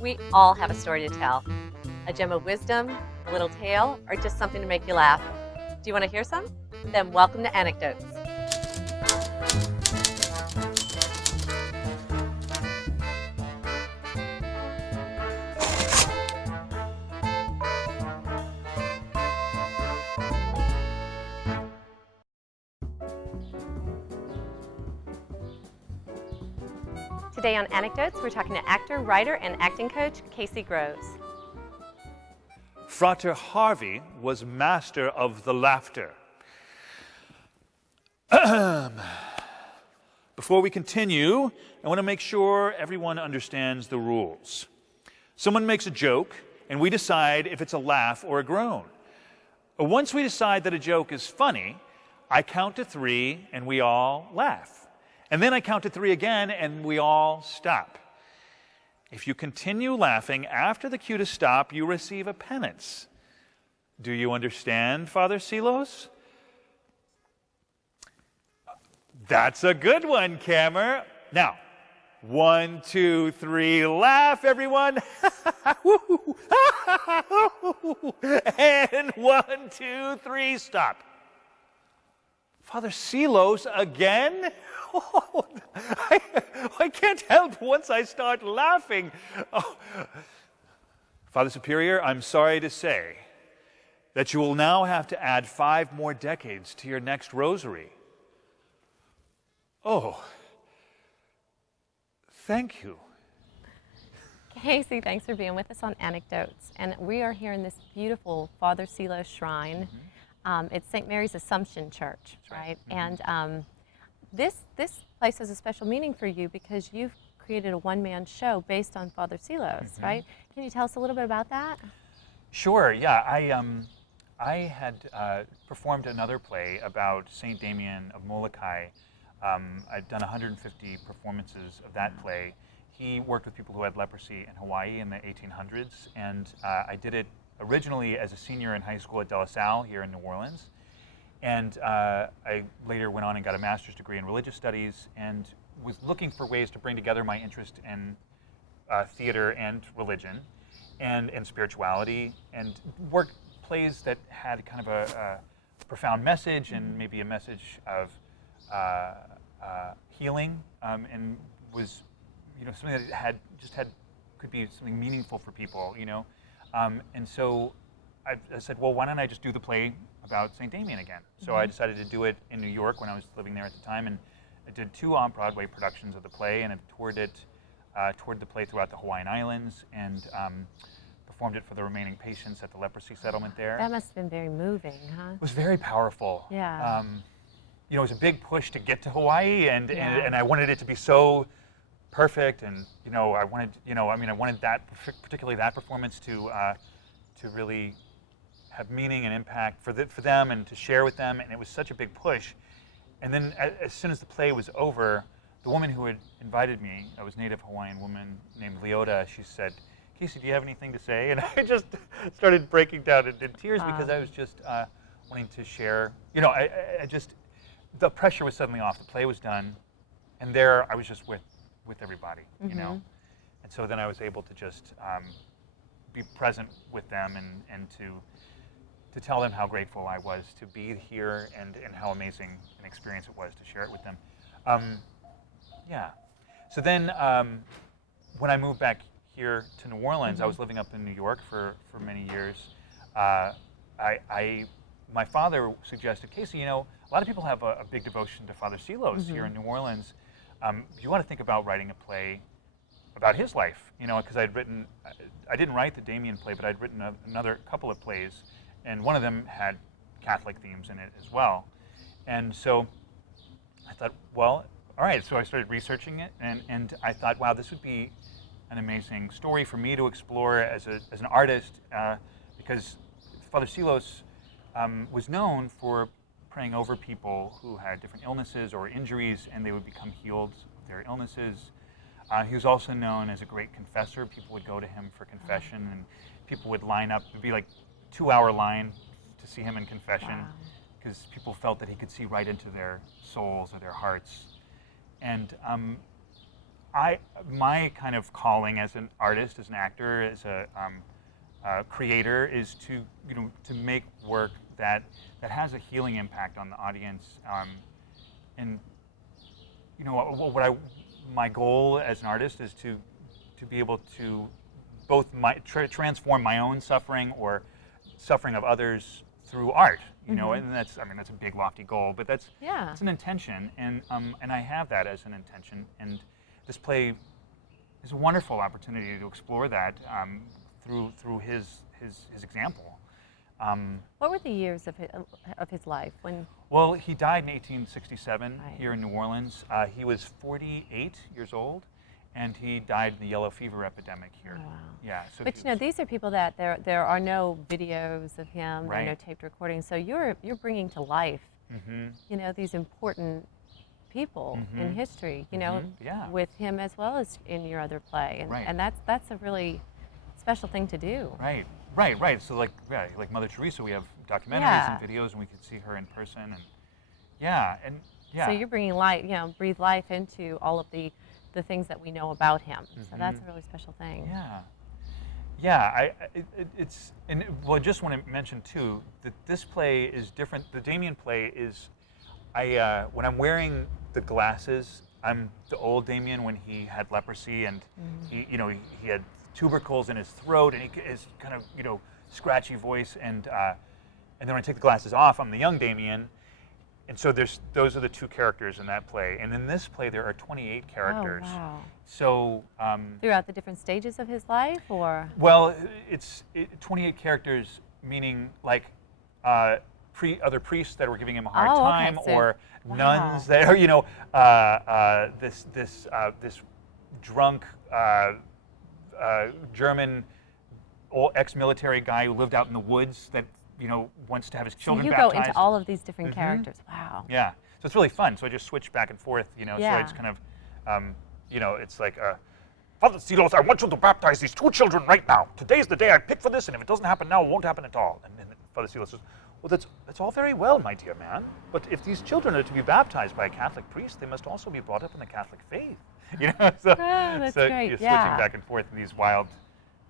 We all have a story to tell. A gem of wisdom, a little tale, or just something to make you laugh. Do you want to hear some? Then welcome to Anecdotes. Today on Anecdotes, we're talking to actor, writer, and acting coach Casey Groves. Frater Harvey was master of the laughter. Before we continue, I want to make sure everyone understands the rules. Someone makes a joke, and we decide if it's a laugh or a groan. Once we decide that a joke is funny, I count to 3 and we all laugh. And then I count to 3 again and we all stop. If you continue laughing after the cue to stop, you receive a penance. Do you understand, Father Silos? That's a good one, Camer. Now, 1, 2, 3, laugh, everyone. And 1, 2, 3, stop. Father Silos again? I can't help once I start laughing. Oh. Father Superior, I'm sorry to say that you will now have to add 5 more decades to your next rosary. Oh, thank you. Casey, thanks for being with us on Anecdotes. And we are here in this beautiful Father Silos shrine. It's St. Mary's Assumption Church, right? And this place has a special meaning for you because you've created a one-man show based on Father Silos, right? Can you tell us a little bit about that? Sure, yeah. I had performed another play about St. Damien of Molokai. I'd done 150 performances of that play. He worked with people who had leprosy in Hawaii in the 1800s, and I did it originally as a senior in high school at De La Salle here in New Orleans. And I later went on and got a master's degree in religious studies and was looking for ways to bring together my interest in theater and religion and spirituality, and work plays that had kind of a profound message and maybe a message of healing, and was, something that could be something meaningful for people, and so I said, well, why don't I just do the play about St. Damien again? So I decided to do it in New York when I was living there at the time, and I did 2 on-Broadway productions of the play, and I toured the play throughout the Hawaiian Islands, and performed it for the remaining patients at the leprosy settlement there. That must have been very moving, huh? It was very powerful. Yeah. It was a big push to get to Hawaii, and I wanted it to be so perfect, and I wanted that, particularly that performance, to really have meaning and impact for them and to share with them, and it was such a big push. And then as soon as the play was over, the woman who had invited me, a Native Hawaiian woman named Leota, she said, Casey, do you have anything to say? And I just started breaking down into tears because I was just wanting to share. The pressure was suddenly off. The play was done, and there I was just with everybody, And so then I was able to just be present with them and to tell them how grateful I was to be here and how amazing an experience it was to share it with them. So then when I moved back here to New Orleans, I was living up in New York for many years. My father suggested, Casey, a lot of people have a big devotion to Father Silos here in New Orleans. You want to think about writing a play about his life, because I didn't write the Damien play, but I'd written another couple of plays, and one of them had Catholic themes in it as well. And so I thought, well, all right, so I started researching it, and I thought, wow, this would be an amazing story for me to explore as an artist, because Father Silos was known for praying over people who had different illnesses or injuries, and they would become healed of their illnesses. He was also known as a great confessor. People would go to him for confession, and people would line up. It would be like a 2-hour line to see him in confession, because people felt that he could see right into their souls or their hearts. And my kind of calling as an artist, as an actor, as a creator is to to make work that has a healing impact on the audience, and my goal as an artist is to be able to both transform my own suffering or suffering of others through art, and that's a big lofty goal, but that's an intention, and I have that as an intention, and this play is a wonderful opportunity to explore that through his example. What were the years of his life when? Well, he died in 1867 here in New Orleans. He was 48 years old, and he died in the yellow fever epidemic here. Oh, wow. Yeah. So but these are people that there are no videos of him, there are no taped recordings. So you're bringing to life, these important people in history, with him as well as in your other play, and that's a really special thing to do. Right. So like Mother Teresa, we have documentaries and videos, and we can see her in person, and So you're bringing light, breathe life into all of the things that we know about him. So that's a really special thing. Yeah. I just want to mention too that this play is different. The Damien play is, when I'm wearing the glasses, I'm the old Damien when he had leprosy and he had tubercles in his throat and his kind of scratchy voice, and then when I take the glasses off, I'm the young Damien. And so those are the two characters in that play, and in this play there are 28 characters. Oh, wow. So throughout the different stages of his life, or? Well, it's 28 characters, meaning like other priests that were giving him a hard time, so, or nuns that are this drunk German ex-military guy who lived out in the woods that wants to have his children baptized. So you go into all of these different characters. Wow. Yeah. So it's really fun. So I just switch back and forth, So it's kind of, it's like, Father Silos, I want you to baptize these 2 children right now. Today's the day I picked for this, and if it doesn't happen now, it won't happen at all. And then Father Silos says, well, that's all very well, my dear man, but if these children are to be baptized by a Catholic priest, they must also be brought up in the Catholic faith. So, that's great. You're switching back and forth in these wild,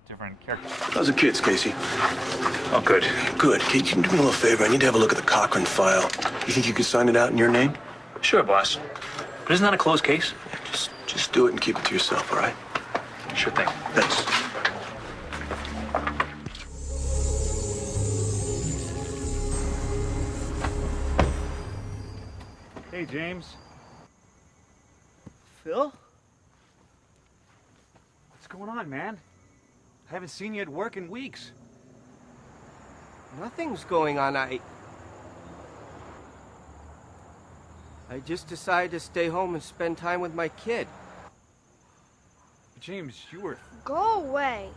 different characters. How's the kids, Casey? Oh, good. Good. Can you do me a little favor? I need to have a look at the Cochran file. You think you could sign it out in your name? Sure, boss. But isn't that a closed case? Just do it and keep it to yourself, all right? Sure thing. Thanks. Hey, James. Phil? What's going on, man? I haven't seen you at work in weeks. Nothing's going on. I just decided to stay home and spend time with my kid. James, you were... Go away.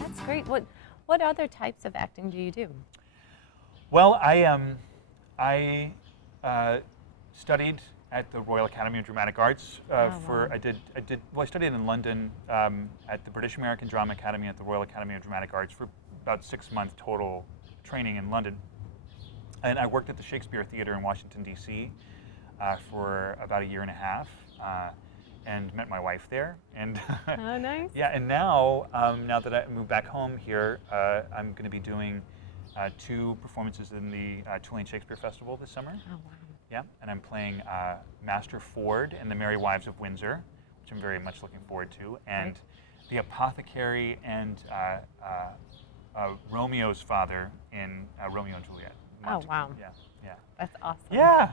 That's great. What other types of acting do you do? Well, I studied at the Royal Academy of Dramatic Arts I studied in London at the British American Drama Academy at the Royal Academy of Dramatic Arts for about 6-month total training in London. And I worked at the Shakespeare Theater in Washington, D.C. For about 1.5 years, and met my wife there. And Oh, nice. yeah, and now that I moved back home here, I'm going to be doing 2 performances in the Tulane Shakespeare Festival this summer. Oh, wow. Yeah, and I'm playing Master Ford in The Merry Wives of Windsor, which I'm very much looking forward to, and the apothecary and Romeo's father in Romeo and Juliet. Oh, wow. Yeah. That's awesome. Yeah.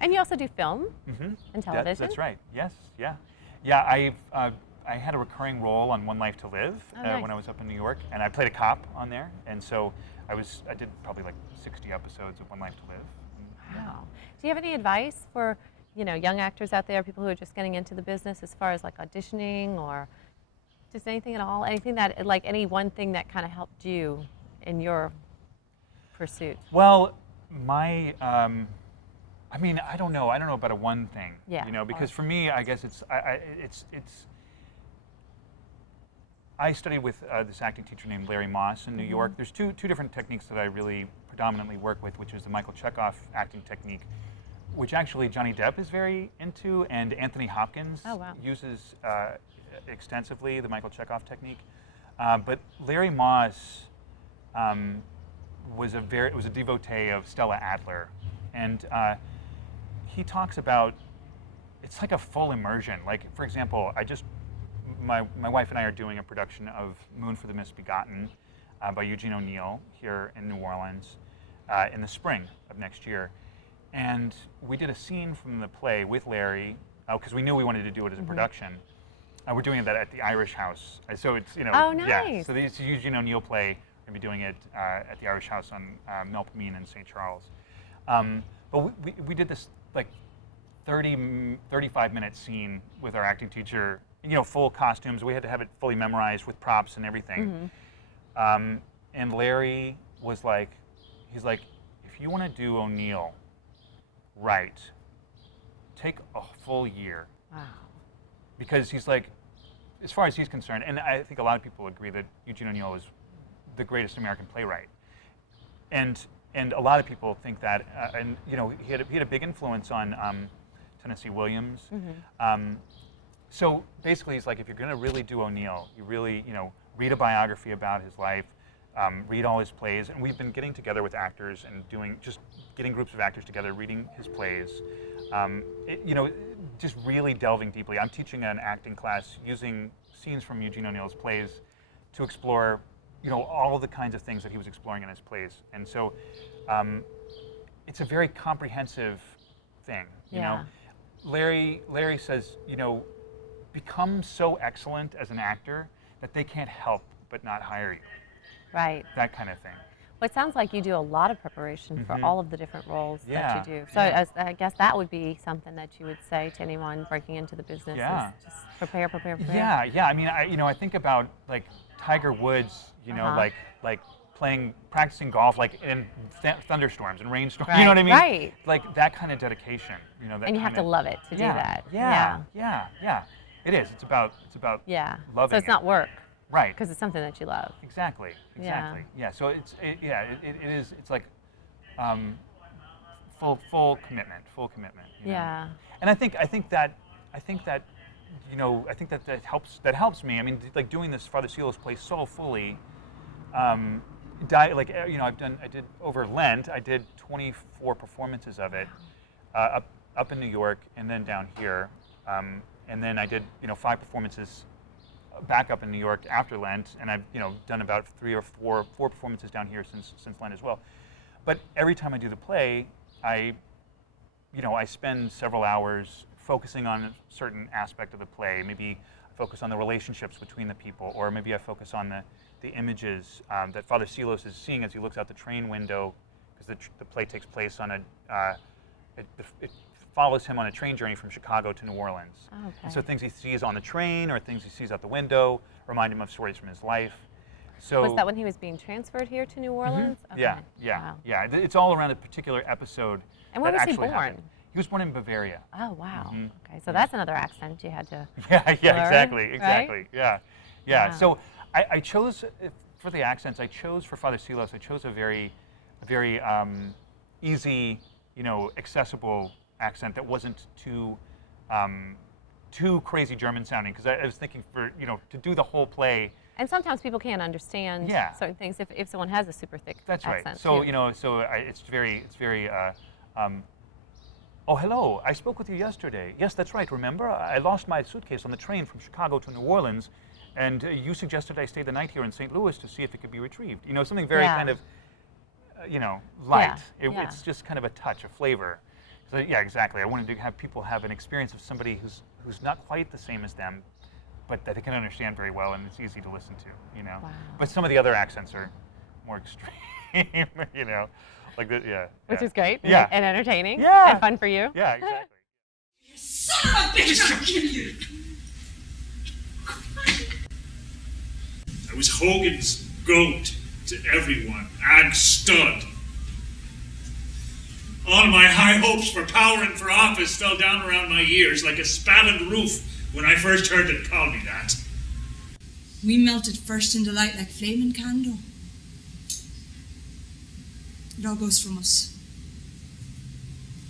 And you also do film and television? That's right. Yes. Yeah. I had a recurring role on One Life to Live nice. when I was up in New York, and I played a cop on there, and so I did probably like 60 episodes of One Life to Live. Wow. Do you have any advice for young actors out there, people who are just getting into the business, as far as like auditioning or just anything at all? Anything that, like, any one thing that kind of helped you in your pursuit? Well, my, I don't know about a one thing. Yeah. Because for me, I guess I studied with this acting teacher named Larry Moss in New York. There's two different techniques that I really predominantly work with, which is the Michael Chekhov acting technique, which actually Johnny Depp is very into, and Anthony Hopkins uses extensively, the Michael Chekhov technique. But Larry Moss was a devotee of Stella Adler, and he talks about, it's like a full immersion. Like, for example, my wife and I are doing a production of Moon for the Misbegotten by Eugene O'Neill here in New Orleans in the spring of next year. And we did a scene from the play with Larry, because we knew we wanted to do it as a production. We're doing that at the Irish House. So it's, Oh, nice. Yeah, so it's a Eugene O'Neill play. We're going to be doing it at the Irish House on Melpomene in St. Charles. But we did this like 35-minute scene with our acting teacher, full costumes. We had to have it fully memorized with props and everything. And Larry was like, he's like, if you want to do O'Neill right, take a full year. Wow. Because he's like, as far as he's concerned, and I think a lot of people agree that Eugene O'Neill is the greatest American playwright. And a lot of people think that, and he had a big influence on Tennessee Williams. So basically, he's like, if you're going to really do O'Neill, you really, read a biography about his life, read all his plays, and we've been getting together with actors and getting groups of actors together, reading his plays. Just really delving deeply. I'm teaching an acting class using scenes from Eugene O'Neill's plays to explore, all of the kinds of things that he was exploring in his plays. And so it's a very comprehensive thing, you know. Larry says, become so excellent as an actor that they can't help but not hire you. Right. That kind of thing. Well, it sounds like you do a lot of preparation for all of the different roles that you do. So I guess that would be something that you would say to anyone breaking into the business. Yeah. Is just prepare. Yeah. I mean, I think about like Tiger Woods, like practicing golf, like in thunderstorms and rainstorms. Right. You know what I mean? Right. Like that kind of dedication. That and you have to love it to do that. Yeah. It is. It's about loving. So it's not work. Right. Because it's something that you love. Exactly. Yeah. So it is. It's like full commitment. Yeah. And I think that helps me. I mean, like doing this Father Silo's play so fully. I did over Lent. I did 24 performances of it, up in New York and then down here, and then I did 5 performances back up in New York after Lent, and I've done about 3 or 4 performances down here since Lent as well. But every time I do the play, I spend several hours focusing on a certain aspect of the play. Maybe I focus on the relationships between the people, or maybe I focus on the images that Father Silos is seeing as he looks out the train window, because the play takes place on it follows him on a train journey from Chicago to New Orleans. Oh, okay. And so things he sees on the train or things he sees out the window remind him of stories from his life. So was that when he was being transferred here to New Orleans? Okay. Yeah. Wow. It's all around a particular episode. And where that was he actually born? happened. He was born in Bavaria. Oh, wow. Okay, so that's another accent you had to Yeah, learn, exactly. right? Yeah. Wow. So I chose, for the accents, for Father Silos, I chose a very easy, accessible accent that wasn't too crazy German sounding, because I was thinking to do the whole play. And sometimes people can't understand certain things if someone has a super thick That's accent. right. So too. it's very. Oh, hello. I spoke with you yesterday. Yes, that's right. Remember, I lost my suitcase on the train from Chicago to New Orleans, and you suggested I stay the night here in St. Louis to see if it could be retrieved. Something very kind of, light. It's just kind of a touch, a flavor. So yeah, exactly. I wanted to have people have an experience of somebody who's not quite the same as them, but that they can understand very well, and it's easy to listen to. Wow. But some of the other accents are more extreme. Like the, Which is great. Yeah. And entertaining. Yeah. And fun for you. Yeah, exactly. Son of a bitch! I'll kill you! I was Hogan's goat to everyone, and stud. All my high hopes for power and for office fell down around my ears like a spavined roof when I first heard it call me that. We melted first into light like flaming candle. It all goes from us.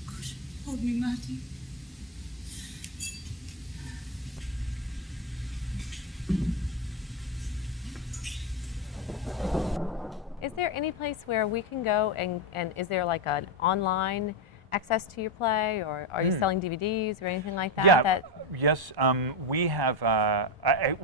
Good. Hold me, Matty. Is there any place where we can go and is there like an online access to your play, or are you selling DVDs or anything like that? Yeah, yes, we have, I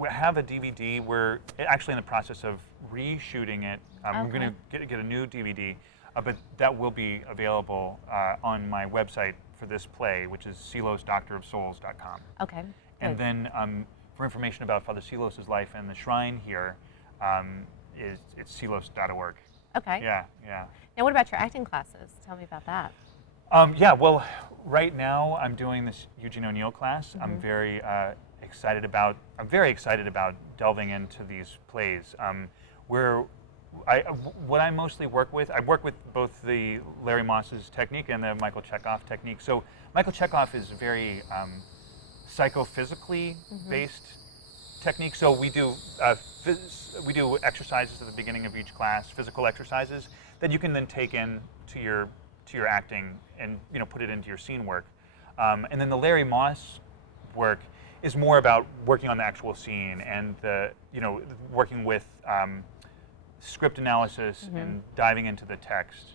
have a DVD. We're actually in the process of reshooting it. We're going to get a new DVD, but that will be available on my website for this play, which is silosdoctorofsouls.com. Okay. And good. then for information about Father Silos' life and the shrine here, it's silos.org. Okay. Yeah, yeah. Now, what about your acting classes? Tell me about that. Yeah, well, right now I'm doing this Eugene O'Neill class. I'm very excited about delving into these plays. What I mostly work with, I work with both the Larry Moss's technique and the Michael Chekhov technique. So Michael Chekhov is very psychophysically based technique. So we do exercises at the beginning of each class, physical exercises that you can then take in to your acting and put it into your scene work. And then the Larry Moss work is more about working on the actual scene and working with script analysis and diving into the text.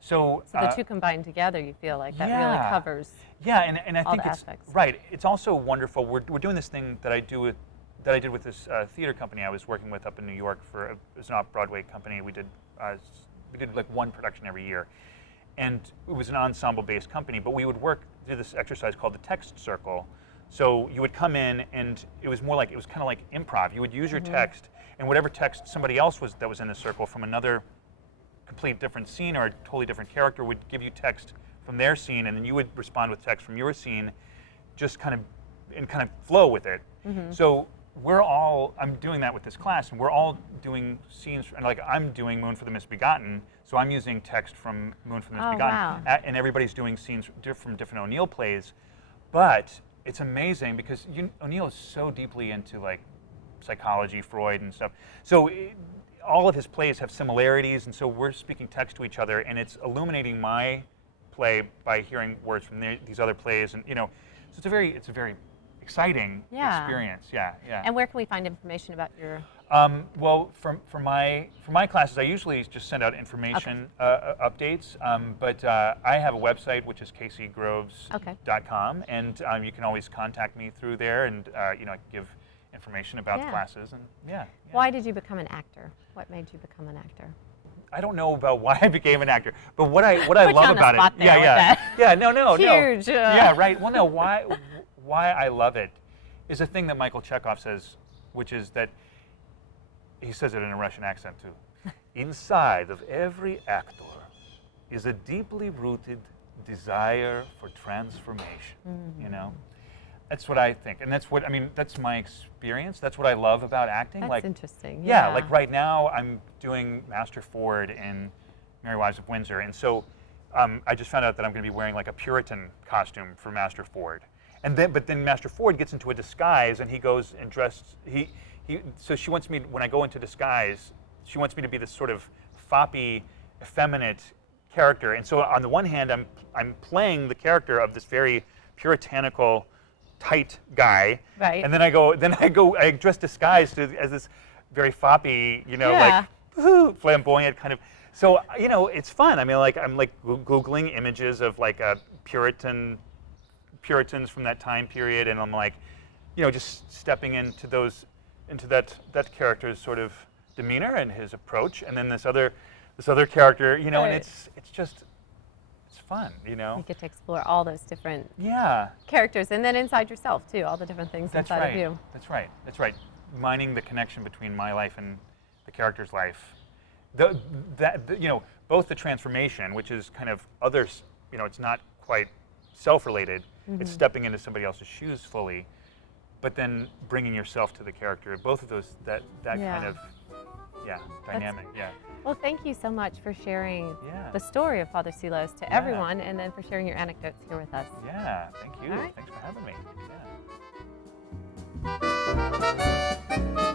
So the two combined together, you feel like that really covers. Yeah, and I all think the it's aspects. right. It's also wonderful. We're doing this thing that I did with this theater company I was working with up in New York it was an off-Broadway company. We did like one production every year. And it was an ensemble-based company, but we would do this exercise called the text circle. So you would come in, and it was kind of like improv. You would use your text, and whatever text somebody else that was in the circle from another complete different scene or a totally different character would give you text from their scene, and then you would respond with text from your scene, just kind of flow with it. So I'm doing that with this class, and we're all doing scenes, and like I'm doing Moon for the Misbegotten, so I'm using text from Moon for the Misbegotten, wow. and everybody's doing scenes from different O'Neill plays, but it's amazing because O'Neill is so deeply into like psychology, Freud and stuff, so all of his plays have similarities, and so we're speaking text to each other, and it's illuminating my play by hearing words from these other plays, and so it's a very exciting experience. Yeah. And where can we find information about your? Well, for my classes, I usually just send out information updates. But I have a website which is caseygroves.com, and you can always contact me through there, and I can give information about the classes. And Why did you become an actor? What made you become an actor? I don't know about why I became an actor, but what I Put you love on the about spot it, there with that. no, Huge. yeah, right. Well, no, why I love it is a thing that Michael Chekhov says, which is that he says it in a Russian accent too. Inside of every actor is a deeply rooted desire for transformation. That's what I think, and that's my experience. That's what I love about acting. That's like interesting. Yeah, like right now I'm doing Master Ford in Merry Wives of Windsor, and so I just found out that I'm going to be wearing like a Puritan costume for Master Ford, but then Master Ford gets into a disguise and he goes and so she wants me, when I go into disguise, she wants me to be this sort of foppy, effeminate character, and so on the one hand I'm playing the character of this very puritanical, tight guy, right? And then I dress disguised as this very foppy, like flamboyant kind of. So it's fun. I mean, like I'm like googling images of like Puritans from that time period, and I'm like, just stepping into that character's sort of demeanor and his approach, and then this other character, and it's fun, You get to explore all those different characters, and then inside yourself too, all the different things inside of you. That's right. Mining the connection between my life and the character's life. Both the transformation, which is kind of others, it's not quite self-related. It's stepping into somebody else's shoes fully, but then bringing yourself to the character. Both of those, that kind of dynamic. Well, thank you so much for sharing the story of Father Silos to everyone, and then for sharing your anecdotes here with us. Yeah, thank you. All right. Thanks for having me. Yeah.